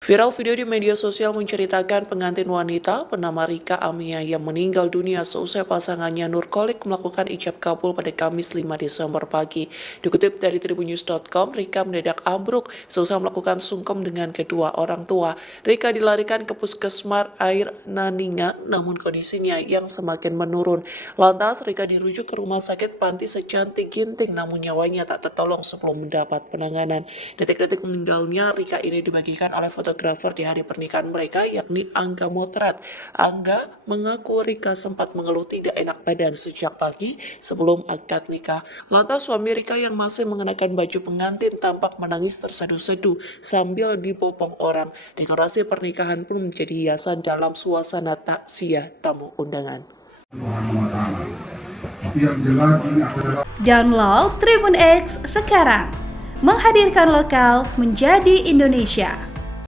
Viral video di media sosial menceritakan pengantin wanita bernama Rika Amia yang meninggal dunia seusai pasangannya Nurkolik melakukan ijab kabul pada Kamis 5 Desember pagi. Dikutip dari tribunnews.com, Rika mendadak ambruk seusai melakukan sungkem dengan kedua orang tua. Rika dilarikan ke puskesmas Air Naninga, namun kondisinya yang semakin menurun. Lantas Rika dirujuk ke rumah sakit Panti Secantik Ginting, namun nyawanya tak tertolong sebelum mendapat penanganan. Detik-detik meninggalnya Rika ini dibagikan oleh fotografer di hari pernikahan mereka, yakni Angga Motret. Angga mengaku Rika sempat mengeluh tidak enak badan sejak pagi sebelum akad nikah. Lantas suami Rika yang masih mengenakan baju pengantin tampak menangis terseduh-seduh sambil dibopong orang. Dekorasi pernikahan pun menjadi hiasan dalam suasana takziah tamu undangan. Download Tribun X sekarang, menghadirkan lokal menjadi Indonesia.